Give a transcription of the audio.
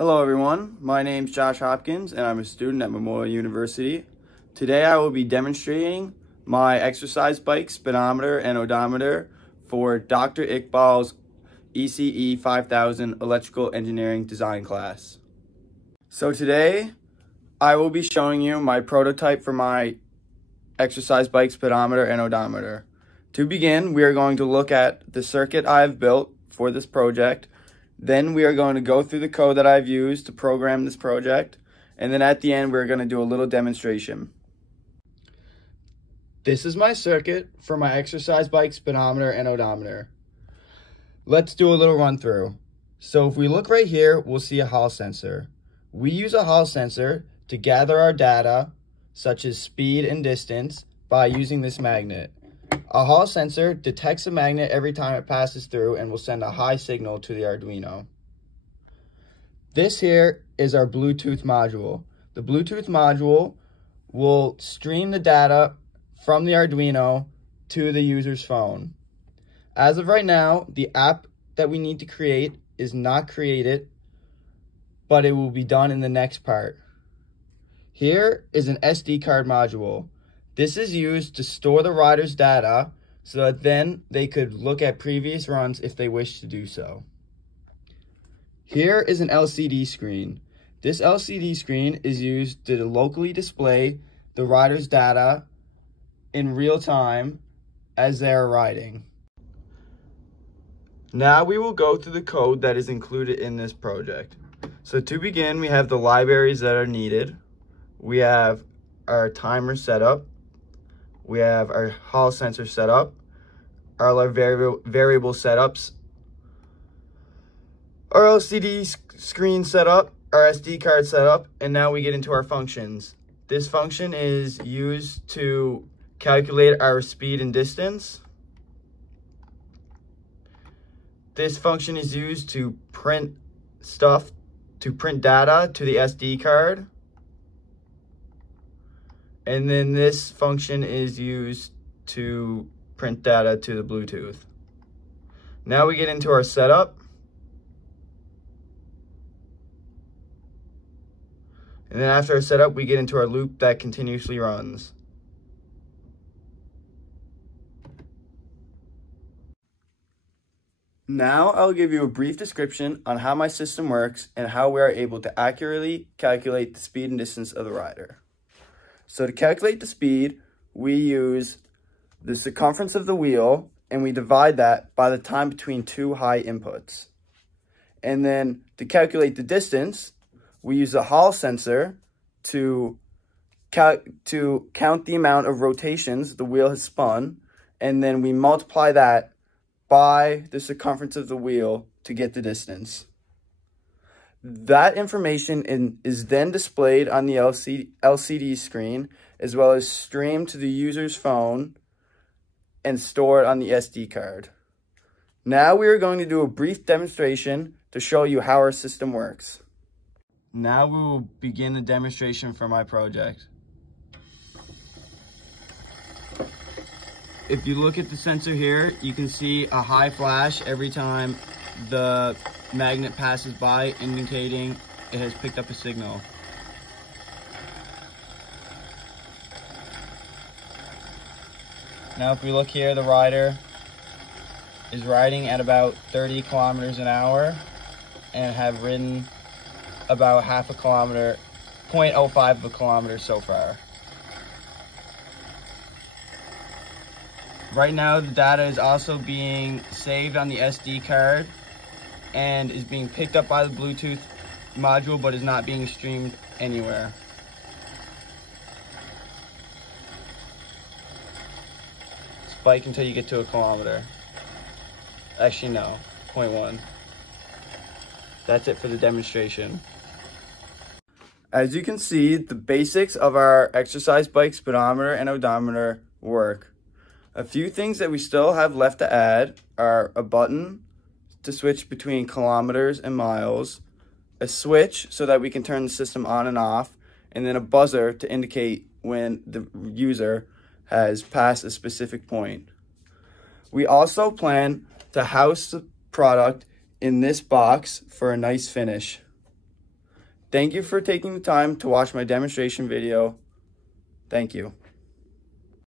Hello everyone, my name is Josh Hopkins and I'm a student at Memorial University. Today I will be demonstrating my exercise bike, speedometer, and odometer for Dr. Iqbal's ECE 5000 Electrical Engineering Design class. So today I will be showing you my prototype for my exercise bike, speedometer, and odometer. To begin, we are going to look at the circuit I have built for this project. Then we are going to go through the code that I've used to program this project. And then at the end, we're going to do a little demonstration. This is my circuit for my exercise bike, speedometer, and odometer. Let's do a little run through. So if we look right here, we'll see a Hall sensor. We use a Hall sensor to gather our data, such as speed and distance, by using this magnet. A Hall sensor detects a magnet every time it passes through and will send a high signal to the Arduino. This here is our Bluetooth module. The Bluetooth module will stream the data from the Arduino to the user's phone. As of right now, the app that we need to create is not created, but it will be done in the next part. Here is an SD card module. This is used to store the rider's data so that then they could look at previous runs if they wish to do so. Here is an LCD screen. This LCD screen is used to locally display the rider's data in real time as they are riding. Now we will go through the code that is included in this project. So to begin, we have the libraries that are needed. We have our timer set up. We have our Hall sensor set up, our variable setups, our LCD screen set up, our SD card set up, and now we get into our functions. This function is used to calculate our speed and distance. This function is used to print data to the SD card. And then this function is used to print data to the Bluetooth. Now we get into our setup. And then after our setup, we get into our loop that continuously runs. Now I'll give you a brief description on how my system works and how we are able to accurately calculate the speed and distance of the rider. So to calculate the speed, we use the circumference of the wheel and we divide that by the time between two high inputs. And then to calculate the distance, we use a Hall sensor to count the amount of rotations the wheel has spun, and then we multiply that by the circumference of the wheel to get the distance. That information is then displayed on the LCD screen, as well as streamed to the user's phone and stored on the SD card. Now we are going to do a brief demonstration to show you how our system works. Now we will begin the demonstration for my project. If you look at the sensor here, you can see a high flash every time the magnet passes by, indicating it has picked up a signal. Now if we look here, the rider is riding at about 30 kilometers an hour and have ridden about half a kilometer, 0.05 of a kilometer so far. Right now the data is also being saved on the SD card and is being picked up by the Bluetooth module, but is not being streamed anywhere. Spike until you get to a kilometer. Actually, no, 0.1. That's it for the demonstration. As you can see, the basics of our exercise bike, speedometer, and odometer work. A few things that we still have left to add are a button to switch between kilometers and miles, a switch so that we can turn the system on and off, and then a buzzer to indicate when the user has passed a specific point. We also plan to house the product in this box for a nice finish. Thank you for taking the time to watch my demonstration video. Thank you.